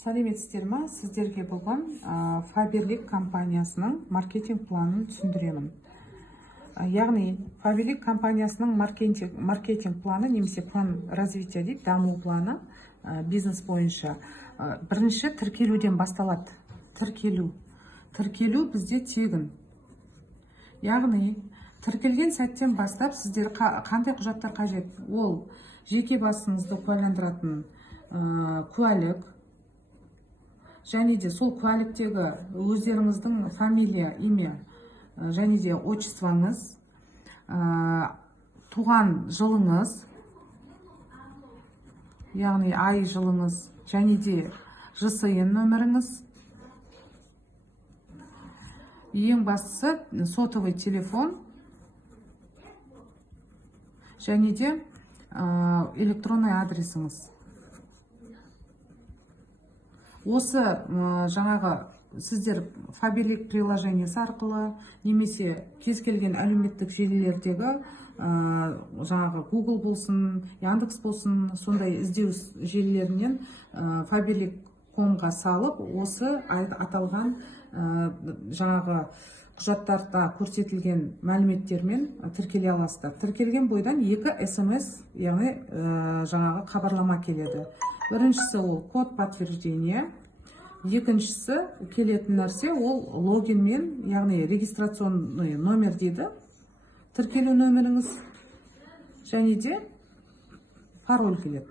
Сәлеметсіздер ме? Сіздерге бүгін Faberlic компаниясының маркетинг планын түсіндіремін. Яғни Faberlic компаниясының маркетинг планы немесе план развития дейді, даму планы бизнес бойынша. Бірінші тіркелуден басталады. Тіркелу бізде тегін. Яғни тіркелген сәттен бастап сіздер қандай құжаттар қажет? Ол жеке басыңызды куәландыратын куәлік, және де сол куәліктегі өздеріңіздің фамилия, имя, және де отчествоңыз, туған жылыңыз, яғни ай жылыңыз, және де ЖСН нөміріңіз, ең бастысы сотовый телефон, және де электронный адресіңіз. Осы жаңағы сіздер Faberlic приложениесі арқылы немесе кез келген әлеуметтік желілердегі жаңағы Google болсын, Яндекс болсын, сондай іздеу желілерінен Faberlic.com-ға салып, осы аталған жаңағы құжаттарда көрсетілген мәліметтермен тіркеле аласыздар. Тіркелген бойдан 2 SMS, яғни жаңағы хабарлама келеді. Біріншісі ол код подтверждения, екіншісі келетін нәрсе ол логин мен, яғни регистрационный номер дейді, тіркелу нөміріңіз, және де пароль келеді.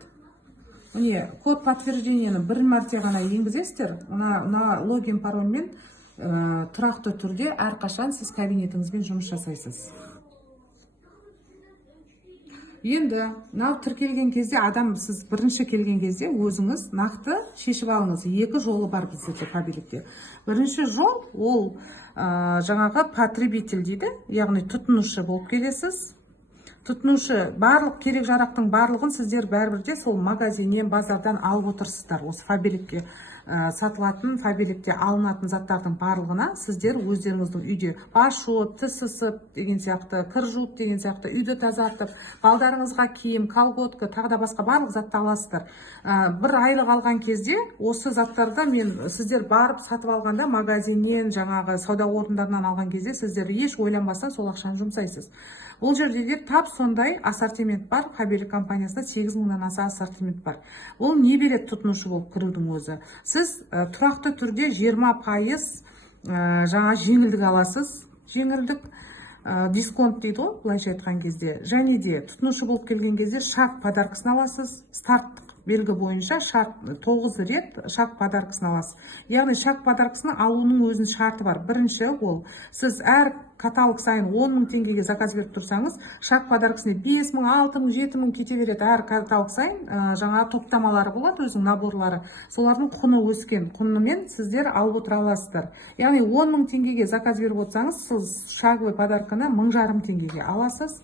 Міне, код подтверждениені бір мәрте ғана енгізесіздер, мына логин парольмен тұрақты түрде әрқашан сіз кабинетіңізбен жұмыс жасайсыз. Енді, тіркелген кезде сіз бірінші келген кезде өзіңіз нақты шешіп алыңыз. 2 жолы бар бізде Faberlic'те. Бірінші жол ол жаңағы потребитель дейді, яғни тұтынушы болып келесіз. Тұтынушы барлық керек жарақтың барлығын сіздер бәрібірде сол магазиннен, базардан алып отырсыздар. Осы Faberlic'ке сатылатын, Faberlic'те алынатын заттардың барлығына сіздер өздеріңіздің үйде бас жуып, тіс ысып деген сияқты, кір жуып деген сияқты, үйді тазартып, балдарыңызға киім, колготка, тағы да басқа барлық затты аласыздар. Бір айлық алған кезде осы заттарды сіздер барып сатып алғанда магазиннен, жаңағы сауда орындарынан алған кезде сіздер еш ойланбастан сол ақшаны жұмсайсыз. Ол жерде де тап сондай ассортимент бар. Faberlic компаниясында 8 мыңнан аса ассортимент бар. Ол не береді тұтынушы болып кірудің өзі? Сіз тұрақты түрде 20% жаңа жеңілдік аласыз. Жеңілдік дисконт дейді ғой, былайша айтқан кезде. Және де тұтынушы болып келген кезде шарт подаркасын аласыз. Старттық белгі бойынша 9 рет шарт подаркасын аласыз. Яғни шарт подаркасының алуының өзінің шарты бар. Бірінші ол, сіз әр каталог сайын 10 мың теңгеге заказ беріп тұрсаңыз, шарт подаркасына 5 мың, 6 мың, 7 мың кете береді. Әр каталог сайын жаңа топтамалары болады, өзінің наборлары. Солардың құны өскен құнымен сіздер алып отыра аласыздар. Яғни 10 мың теңгеге заказ беріп отырсаңыз, сіз шаговый подарканы 1,5 теңгеге аласыз.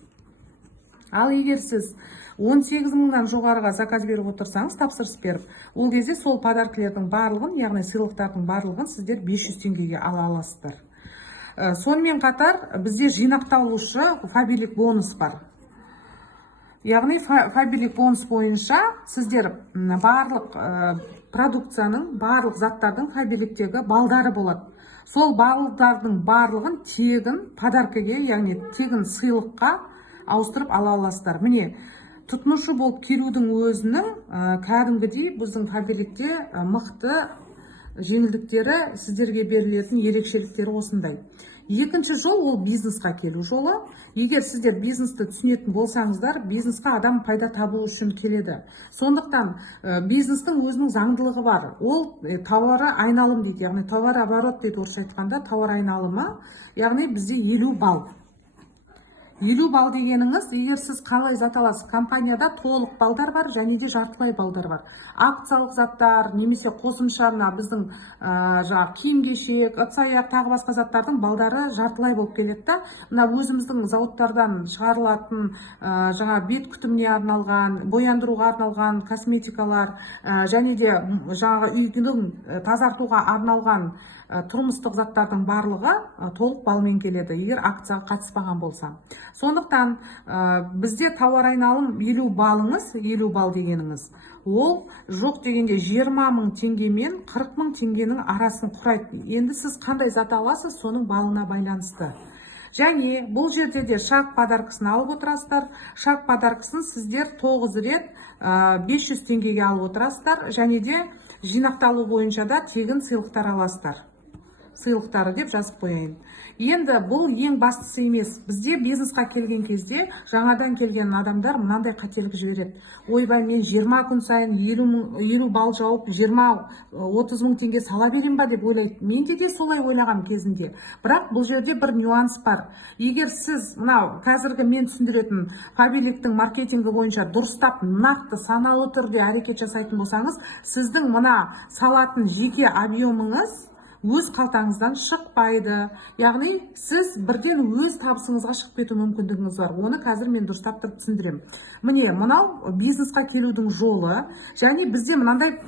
Ал егер сіз 18 мыңнан жоғарыға заказ беріп отырсаңыз, тапсырыс беріп, ол кезде сол подаркілердің барлығын, яғни сыйлықтардың барлығын сіздер 500 теңгеге ала аласыздар. Сонымен қатар бізде жинақталушы Faberlic бонус бар. Яғни Faberlic бонус бойынша сіздер барлық продукцияның, барлық заттардың Faberlic'тегі балдары болады. Сол балдардың барлығын тегін подаркаге, яғни тегін сыйлыққа ауыстырып ала аласыздар. Міне, тұтынушы болып келудің өзінің кәдімгідей біздің Faberlic'те мықты жеңілдіктері, сіздерге берілетін ерекшеліктері осындай. Екінші жол ол бизнесқа келу жолы. Егер сіздер бизнесті түсінетін болсаңыздар, бизнесқа адам пайда табу үшін келеді. Сондықтан бизнестің өзінің заңдылығы бар. Ол тауары айналым дейді, яғни товар оборот дейді орысша айтқанда, тауар айналымы, яғни бізде 50 балл. 50 балл дегеніңіз, егер сіз қалай зат аласыз, компанияда толық балдар бар, және де жартылай балдар бар. Акциялық заттар, немесе қосымшарына біздің киім-кешек, ыдыс-аяқ, тағы басқа заттардың балдары жартылай болып келеді. Мына өзіміздің зауыттардан шығарылатын жаңа бет күтіміне арналған, бояндыруға арналған косметикалар, және де жаңағы үйдің тазартуға арналған тұрмыстық заттардың барлығы толық балмен келеді, егер акцияға қатыспаған болса. Сондықтан бізде тауар айналым 50 балыңыз, 50 бал дегеніңіз, ол жоқ дегенде 20.000 теңге мен 40.000 теңгенің арасын құрайды. Енді сіз қандай зат аласыз, соның балына байланысты. Және бұл жерде де шаг подаркасын алып отырасыздар. Шаг подаркасын сіздер 9 рет 500 теңгеге алып отырасыздар. Және де жинақталу бойынша да тегін сыйлықтар аласыздар. Сыйлықтары деп жазып қояйын. Енді бұл ең бастысы емес. Бізде бизнесқа келген кезде жаңадан келген адамдар мынандай қателік жібереді. Ойбай, мен 20 күн сайын 50 бал жауып 20-30 мың теңге сала берем ба деп ойлайды. Менде де солай ойлағам кезінде. Бірақ бұл жерде бір нюанс бар. Егер сіз мынау қазіргі мен түсіндіретін Фабиликтің маркетингі бойынша дұрыстап, нақты, саналы түрде әрекет жасайтын болсаңыз, сіздің мына салатын жеке объемыңыз өз қалтаңыздан шықпайды. Яғни сіз бірден өз табысыңызға шығып кету мүмкіндігіңіз бар. Оны қазір мен дұрыстап тұрып түсіндірем. Міне, мынау бизнесқа келудің жолы. Және бізде мынандай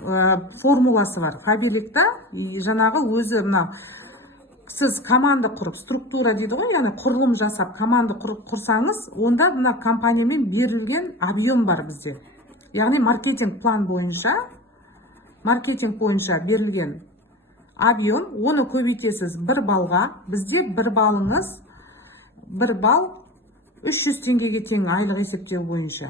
формуласы бар. Фабиликта жаңағы өзі мына сіз команда құрып, структура дейді ғой, яғни құрылым жасап, команда құрсаңыз, онда мына компаниямен берілген объем бар бізде. Яғни маркетинг бойынша берілген объем, оны көбейтесіз 1 балға. Бізде 1 балыңыз 1 бал 300 теңгеге тең айлық есептеу бойынша.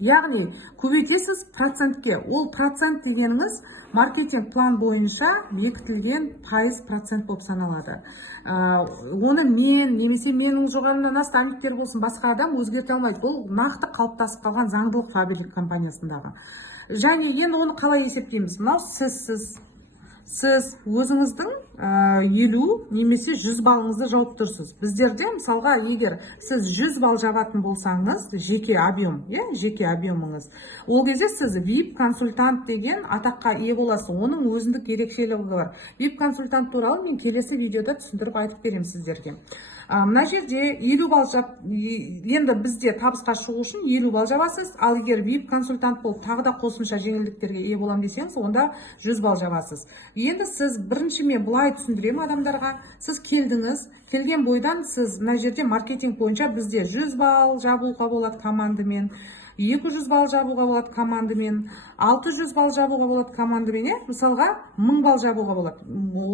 Яғни көбейтесіз процентке. Ол процент дегеніңіз маркетинг план бойынша бекітілген процент болып саналады. Оны немесе менің жоғарымнан наставниктер болсын, басқа адам өзгерте алмайды. Бұл нақты қалыптасып қалған заңдылық Фабилик компаниясындағы. Және енді оны қалай есептейміз? Мынау сіз өзіңіздің 50 немесе 100 балыңызды жауып тұрсыз. Біздерде мысалға, егер сіз 100 бал жабатын болсаңыз, жеке объемыңыз, ол кезде сіз VIP консультант деген атаққа ие боласыз. Оның өзіндік ерекшелігі бар. VIP консультант туралы мен келесі видеода түсіндіріп айтып берем сіздерге. Мына жерде 50 бал енді бізде табысқа шығу үшін 50 бал жабасыз, ал егер VIP консультант болып тағы да қосымша жеңілдіктерге ие болам десеңіз, онда 100 бал жабасыз. Енді сіз бірінші мен бұлай түсіндірем адамдарға. Сіз келген бойдан сіз мына жерде маркетинг бойынша бізде 100 бал жабуға болады командамен, 200 бал жабуға болады командамен, 600 бал жабуға болады командамен, мысалға 1000 бал жабуға болады.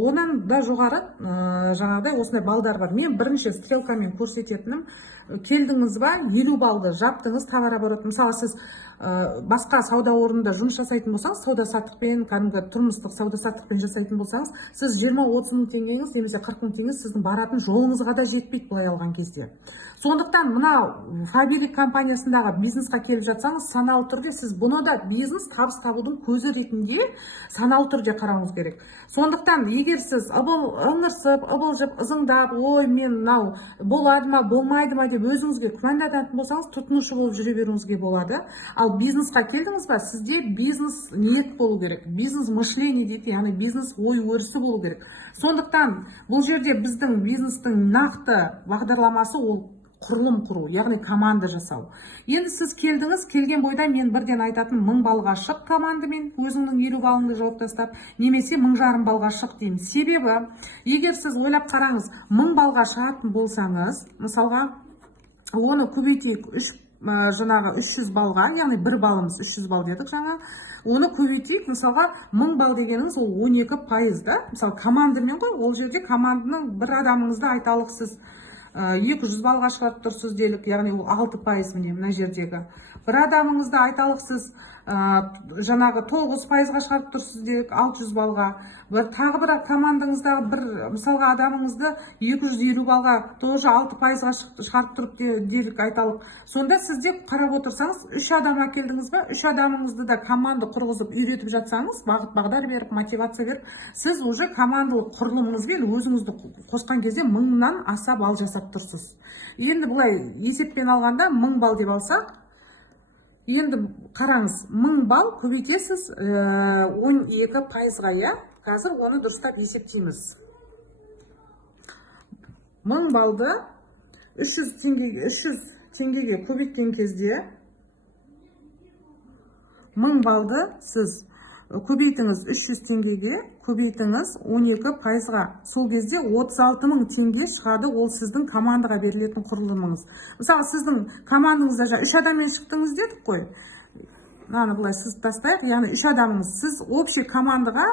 Онан да жоғары жаңағыдай осындай балдар бар. Мен бірінші стрелкамен көрсететінім, келдіңіз ба, 50 балды жаптыңыз, товар оборот. Мысалы, сіз басқа сауда орнында жұмыс жасайтын болсаңыз, сауда-саттықпен, кәдімгі тұрмыстық сауда-саттықпен жасайтын болсаңыз, сіз 20-30 мың теңгеңіз немесе 40 мың теңгеңіз сіздің баратын жолыңызға да жетпейді былай алған кезде. Сондықтан мына Фабилик компаниясындағы бизнесқа келіп жатсаңыз, саналы түрде сіз бұны да бизнес табыс табудың көзі ретінде саналы түрде қарауыңыз керек. Сондықтан егер сіз ыңырсып, ыбылжып, ызыңдап, ой, мен мынау болады ма, болмайды ма деп өзіңізге күмәнданатын болсаңыз, тұтынушы болып жүре беруіңізге болады. Ал бизнесқа келдіңіз ба, сізде бизнес ниет болу керек, бизнес мышление дейді, яғни бизнес ой өрісі болу керек. Сондықтан бұл жерде біздің бизнестің нақты бағдарламасы ол құрылым құру, яғни команда жасау. Енді сіз келген бойда мен бірден айтатын 1000 балға шық командамен, өзіңнің 50 балыңды жауып тастап, немесе 1500 балға шық деймін. Себебі, егер сіз ойлап қараңыз, 1000 балға шығатын болсаңыз, мысалға, оны көбейтейік 300 балға, яғни 1 балымыз 300 бал дедік жаңа, оны көбейтейік, мысалға 1000 бал дегеніңіз ол 12% да, мысалы командамен ғой, ол жерде команданың бір адамыңызды айталық сіз 200 балға шығарып тұрсыз делік, яғни ол 6% міне мына жердегі. Бір адамыңызды айталық сіз жаңағы 9%-ға шығарып тұрсыз делік, 600 балға. Тағы бір командаңыздағы бір мысалға адамыңызды 250 балға тоже 6%-ға шығарып тұрып делік айталық. Сонда сізде қарап отырсаңыз, 3 адам әкелдіңіз ба, 3 адамыңызды да команда құрғызып үйретіп жатсаңыз, бағыт-бағдар беріп, мотивация беріп, сіз уже командалық құрылымыңызбен өзіңізді қосқан кезде 1000-нан аса бал жасап тұрсыз. Енді бұлай есеппен алғанда 1000 бал деп алсақ, енді қараңыз, 1000 бал көбейтесіз 12%-ға, иә? Қазір оны дұрыстап есептейміз. 1000 балды 300 теңгеге көбейткен кезде 1000 балды сіз көбейтіңіз 300 теңгеге, көбейтіңіз 12%-ға. Сол кезде 36 мың теңге шығады, ол сіздің командаға берілетін құрылымыңыз. Мысалы, сіздің командаңызда 3 адаммен шықтыңыз дедік қой. мынаны былай сызып тастайық. Яғни 3 адамыңыз. Сіз общий командаға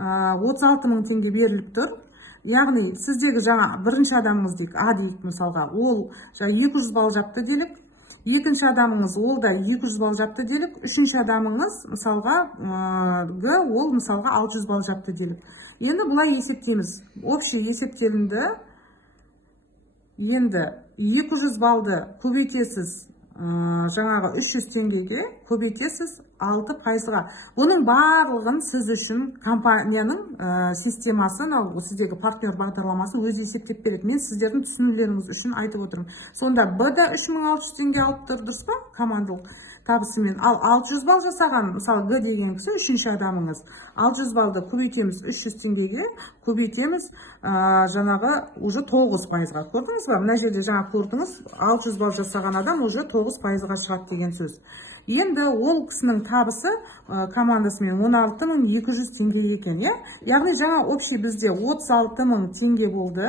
36.000 теңге беріліп тұр. Яғни сіздегі жаңа бірінші адамыңыз дейік, А дейік мысалға, ол 200 балл жапты делік. Екінші адамыңыз ол да 200 балл жапты делік. Үшінші адамыңыз мысалға ол мысалға 600 балл жапты делік. Енді бұлай есептейміз. Общий есептелінді. Енді 200 балды көбейтесіз жаңағы 300 теңгеге, көбейтесіз 6%-ға. Бұның барлығын сіз үшін компанияның системасы, сіздегі партнер бағдарламасы өзі есептеп береді. Мен сіздердің түсінулеріңіз үшін айтып отырмын. Сонда Б-да 3600 теңге алып тұр, дұрыс па? Командалық табысымен. Ал 600 балл жасаған, мысалы Г деген кісі үшінші адамыңыз. 600 балды көбейтеміз 300 теңгеге, көбейтеміз жаңағы уже 9%-ға. Көрдіңіз ба? Мына жерде жаңа көрдіңіз, 600 балл жасаған адам уже 9%-ға шығады деген сөз. Енді ол кісінің табысы командасымен 16.200 теңге екен, яғни жаңа общий бізде 36.000 теңге болды.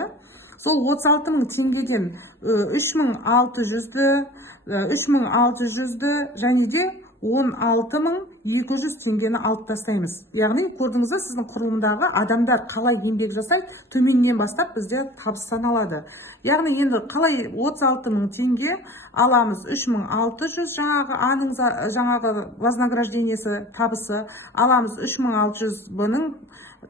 Сол 36.000 теңгеден 3.600-ді, 3.600-ді және де 16.200 теңгені алып тастаймыз. Яғни көрдіңіз, сіздің құрылымдағы адамдар қалай еңбек жасайды, төменнен бастап бізде табыс саналады. Яғни енді қалай 36.000 теңге аламыз, 3.600 жаңағы вознаграждениесі табысы, аламыз 3.600 бұның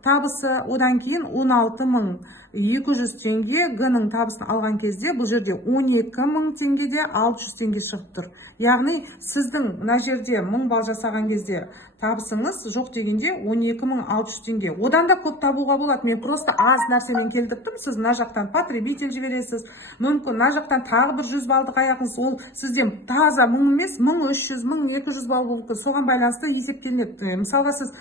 табысы, одан кейін 16.200 теңге Г-ның табысын алған кезде бұл жерде 12.000 теңгеде 600 теңге шығып тұр. Яғни сіздің мына жерде 1000 балл жасаған кезде табысыңыз жоқ дегенде 12.600 теңге. Одан да көп табуға болады. Мен просто аз нәрсемен келдірдім. Сіз мына жақтан потребитель жібересіз. Мүмкін мына жақтан тағы бір 100 балдық аяқыңыз, ол сізден таза 1000 емес, 1300, 1200 балл болды. Соған байланысты есептелінеді. Мысалға сіз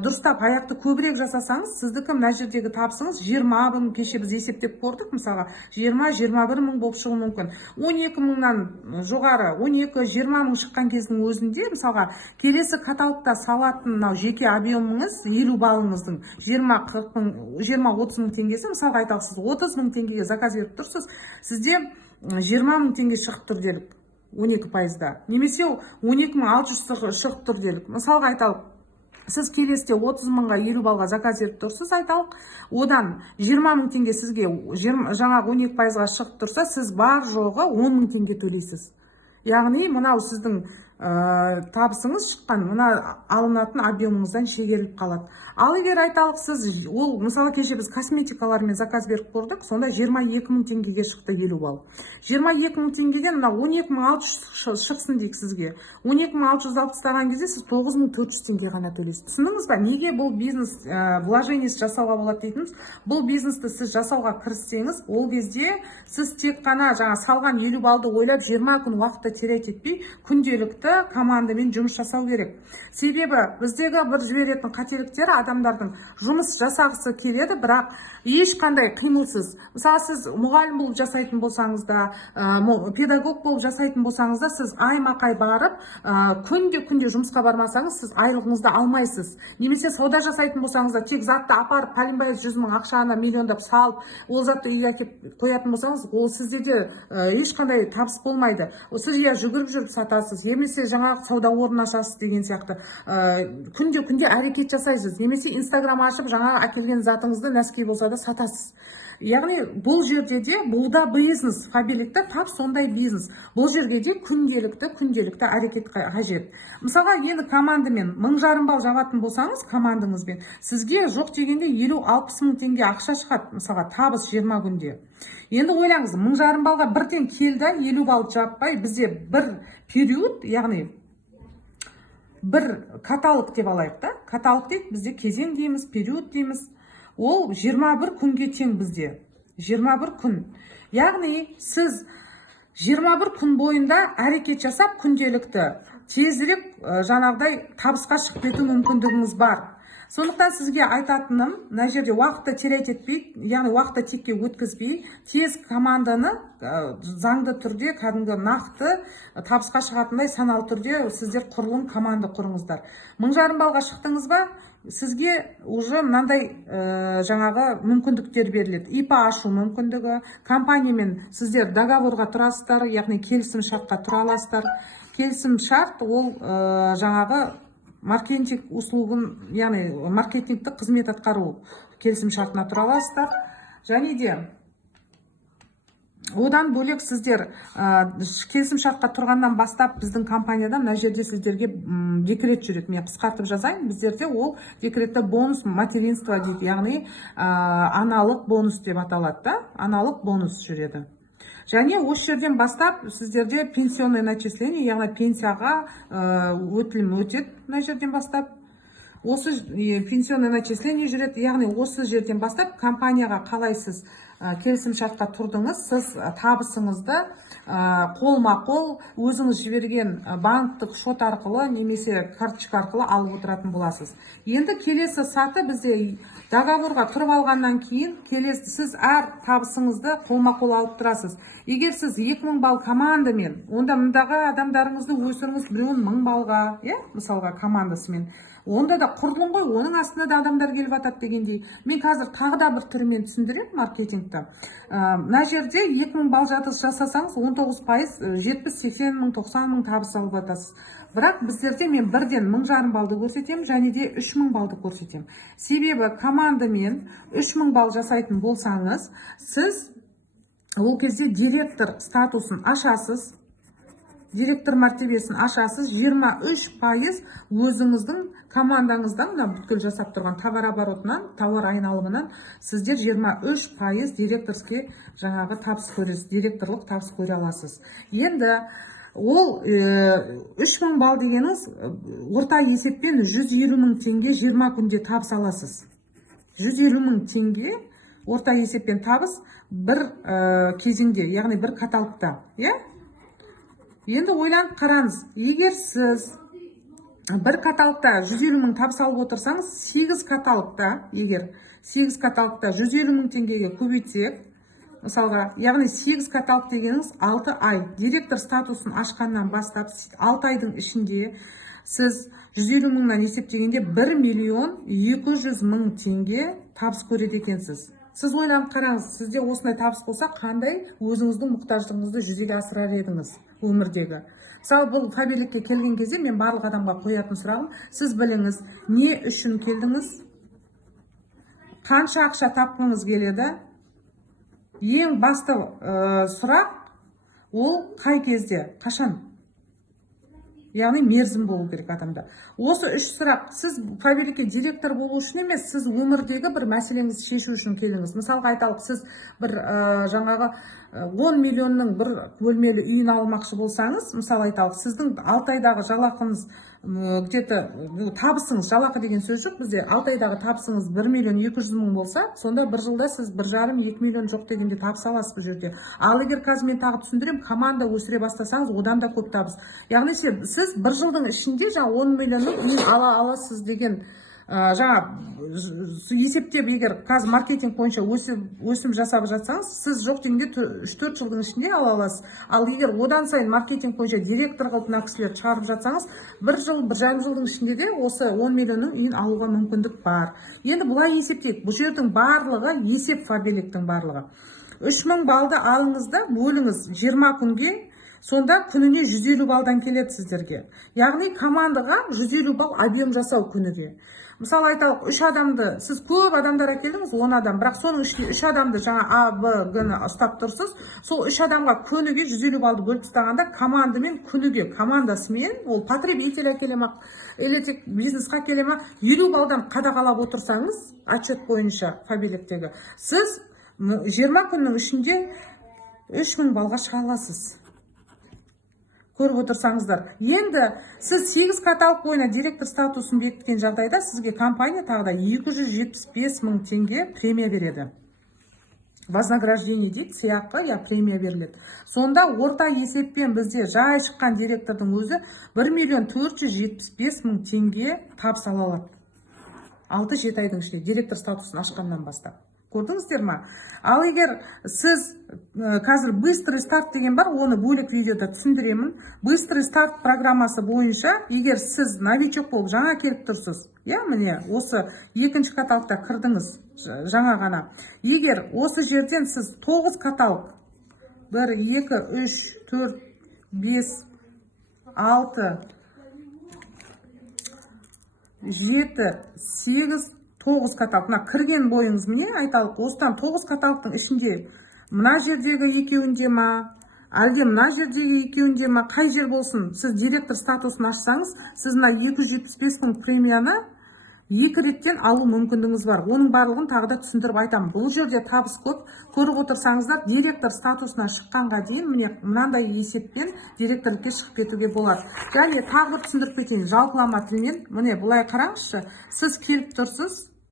дұрыстап аяқты көбірек жасасаңыз, сіздікі мына жердегі табысыңыз 20.000, кеше біз есептеп көрдік, мысалға 20-21 мың болып шығуы мүмкін. 12.000-нан жоғары 12-20 мың шыққан кездің өзінде, мысалға келесі каталогта салатын жеке объемыңыз 50 балыңыздың 20-30 мың теңгесі, мысалға айталық, сіз 30 мың теңгеге заказ беріп тұрсыз, сізде 20 мың теңге шығып тұр делік 12%-да, немесе 12.600 шығып тұр делік. Мысалға айталық, сіз келесте 30 мыңға 50 балға заказ беріп тұрсыз, айталық, одан 20 мың теңге сізге жаңағы 12%-ға шығып тұрса, сіз бар жоғы 10 мың теңге төлейсіз. Яғни мынау сіздің табысыңыз шыққан, мына алынатын объемыңыздан шегеріліп қалады. Ал егер айталық, сіз ол мысалы кеше біз косметикалармен заказ беріп көрдік, сонда 22 мың теңгеге шықты 50 балл. 22 мың теңгеден мына 12.600 шықсын дейік сізге. 12.600 алып тастаған кезде сіз 9.400 теңге ғана төлейсіз. Түсіндіңіз ба? Неге бұл бизнес вложениесі жасауға болады дейтініміз? Бұл бизнесті сіз жасауға кіріссеңіз, ол кезде сіз тек қана жаңа салған 50 балды ойлап 20 күн уақытты терять етпей, күнделікті командамен жұмыс жасау керек. Себебі біздегі бір жіберетін қателіктер адамдардың жұмыс жасағысы келеді, бірақ ешқандай қимылсыз. Мысалы, сіз мұғалім болып жасайтын болсаңыз да, педагог болып жасайтын болсаңыз да, сіз аймақай барып, күнде жұмысқа бармасаңыз, сіз айлығыңызды алмайсыз. Немесе сауда жасайтын болсаңыз да, тек затты апарып, пәленбай 100 мың ақшаны миллиондап салып, ол затты үйге әкеліп қоятын болсаңыз, ол сізде де ешқандай табыс болмайды. Сіз жүгіріп жүріп сатасыз, немесе жаңағы сауда орнын ашасыз деген сияқты. Күнде әрекет жасайсыз. Немесе Инстаграм ашып, жаңағы әкелген затыңызды нәски болса да сатасыз. Яғни бұл жерде де, бұл да бизнес, фабрикте тап сондай бизнес. Бұл жерде де күнделікті әрекет қажет. Мысалға, енді командамен 1000 балл жабатын болсаңыз, командаңызбен, сізге жоқ дегенде 50-60 мың теңге ақша шығады, мысалға табыс 20 күнде. Енді ойлаңыз, 1000 балға бірден келді, 50 балл жаппай, бізде бір период, яғни бір каталог деп алайық та, каталог дейді, бізде кезең дейміз, период дейміз. Ол 21 күнге тең бізде. 21 күн. Яғни сіз 21 күн бойында әрекет жасап, күнделікті тезірек жаңағыдай табысқа шығып кету мүмкіндігіңіз бар. Сондықтан сізге айтатыным, мына жерде уақытты терять етпей, яғни уақытты текке өткізбей, тез команданы заңды түрде, кәдімгі нақты табысқа шығатындай саналы түрде сіздер құрылым команда құрыңыздар. 1000 балға шықтыңыз ба? Сізге уже мынандай жаңағы мүмкіндіктер беріледі. ИП ашу мүмкіндігі, компаниямен сіздер договорға тұрасыздар, яғни келісім шартқа тұра аласыздар. келісім шарт ол жаңағы маркетинг услугын, яғни маркетингтік қызмет атқару келісім шартына тұра аласыздар. Және де одан бөлек сіздер келісім шартқа тұрғаннан бастап біздің компанияда мына жерде сіздерге декрет жүреді. Мен қысқартып жазайын. Біздерде ол декретті бонус материнство дейді, яғни аналық бонус деп аталады да, аналық бонус жүреді. Және осы жерден бастап сіздерде пенсионный начисление, яғни пенсияға өтілім өтеді. Мына жерден бастап осы пенсионный начисление жүреді, яғни осы жерден бастап компанияға қалай сіз келісім шартқа тұрдыңыз, сіз табысыңызды қолма-қол өзіңіз жіберген банктік шот арқылы немесе карточка арқылы алып отыратын боласыз. Енді келесі саты бізде договорға тұрып алғаннан кейін сіз әр табысыңызды қолма-қол алып тұрасыз. Егер сіз 2000 балл командамен, онда мұндағы адамдарыңызды өсіріңіз біреуін 1000 балға, мысалға командасымен. Онда да құрдың ғой, оның астына да адамдар келіп атады дегендей. Мен қазір тағы да бір түрімен түсіндірем маркетингті. Мына жерде 2000 балл жасасаңыз 19%, 70-80 мың, 90 мың табыс алып атасыз. Бірақ біздерде мен бірден 1500 балды көрсетем, және де 3000 балды көрсетем. Себебі командамен 3000 балл жасайтын болсаңыз, сіз ол кезде директор статусын ашасыз, директор мәртебесін ашасыз, 23% өзіңіздің командаңыздан, бүткіл жасап тұрған товар оборотынан, товар айналымынан сіздер 23% директорский жаңағы табыс көресіз, директорлық табыс көре аласыз. Енді ол 3000 балл дегеніңіз орта есеппен 150 мың теңге 20 күнде табыс аласыз. 150 мың теңге орта есеппен табыс бір кезеңде, яғни бір каталогта. Енді ойланып қараңыз, егер сіз бір каталогта 150 мың табыс алып отырсаңыз, 8 каталогта, егер 8 каталогта 150 мың теңгеге көбейтсек, мысалға, яғни 8 каталог дегеніңіз 6 ай, директор статусын ашқаннан бастап 6 айдың ішінде сіз 150 мыңнан есептегенде 1 миллион 200 мың теңге табыс көреді екенсіз. Сіз ойланып қараңыз, сізде осындай табыс болса, қандай өзіңіздің мұқтаждығыңызды жүзеге асырар едіңіз өмірдегі. Мысалы, бұл фабрикке келген кезде мен барлық адамға қоятын сұрағым, сіз біліңіз, не үшін келдіңіз, қанша ақша тапқыңыз келеді, ең басты сұрақ ол қай кезде, қашан? Яғни мерзім болу керек адамда. Осы үш сұрақ, сіз фабрикке директор болу үшін емес, сіз өмірдегі бір мәселеңізді шешу үшін келдіңіз. Мысалға айталық, сіз бір жаңағы 10 миллионның бір бөлмелі үйін алмақшы болсаңыз, мысалы айталық, сіздің 6 айдағы жалақыңыз, табысыңыз, жалақы деген сөз жоқ бізде, 6 айдағы табысыңыз 1 миллион 200 мың болса, сонда бір жылда сіз 1,5-2 миллион жоқ дегенде табыс аласыз бұл жерде. Ал егер қазір мен тағы түсіндірем, команда өсіре бастасаңыз, одан да көп табыс. Яғни сіз бір жылдың ішінде 10 миллионның үйін ала аласыз деген есептеп, егер қазір маркетинг бойынша өсім жасап жатсаңыз, сіз жоқ дегенде 3-4 жылдың ішінде ала аласыз. Ал егер одан сайын маркетинг бойынша директор қылып мына кісілерді шығарып жатсаңыз, 1 жыл, 1,5 жылдың ішінде де осы 10 миллионның үйін алуға мүмкіндік бар. Енді бұлай есептейік. Бұл жердің барлығы есеп, фабриліктің барлығы. 3000 балды алыңыз да бөліңіз 20 күнге, сонда күніне 150 балдан келеді сіздерге. Яғни командаға 150 бал объем жасау күніге. Мысалы айталық, 3 адамды, сіз көп адамдар әкелдіңіз, 10 адам, бірақ соның ішінде 3 адамды жаңа А, Б, Г-ні ұстап тұрсыз, сол 3 адамға күніге 150 балды бөліп тастағанда, командамен күніге, командасымен, ол потребитель әкелемақ, элетик бизнесқа әкелемақ, 50 балдан қадағалап отырсаңыз, отчет бойынша фабриліктегі, сіз 20 күннің ішінде 3000 балға шыға аласыз. Көріп отырсаңыздар. Енді сіз 8 каталог бойына директор статусын бекіткен жағдайда сізге компания тағы да 275 мың теңге премия береді. Вознаграждение дейді, сыйақы, премия беріледі. Сонда орта есеппен бізде жай шыққан директордың өзі 1 миллион 475 мың теңге табыс ала алады. 6-7 айдың ішінде директор статусын ашқаннан бастап. Көрдіңіздер ма? Ал егер сіз қазір быстрый старт деген бар, оны бөлек видеода түсіндіремін. Быстрый старт программасы бойынша, егер сіз новичок болып жаңа келіп тұрсыз, міне осы екінші каталогта кірдіңіз жаңа ғана. Егер осы жерден сіз 9 каталог, 1, 2, 3, 4, 5, 6, 7, 8, 9 каталог. Мына кірген бойыңыз міне айталық. Осыдан 9 каталогтың ішінде мына жердегі екеуінде ма, әлде мына жердегі екеуінде ма, қай жер болсын, сіз директор статусын ашсаңыз, сіз мына 275 мың премияны 2 реттен алу мүмкіндігіңіз бар. Оның барлығын тағы да түсіндіріп айтамын. Бұл жерде табыс көп. Көріп отырсаңыздар, директор статусына шыққанға дейін міне мынандай есеппен директорлікке шығып кетуге болады. Және тағы бір түсіндіріп кетейін. Жалпылама тілмен, міне былай қараңызшы. Сіз келіп тұрсыз,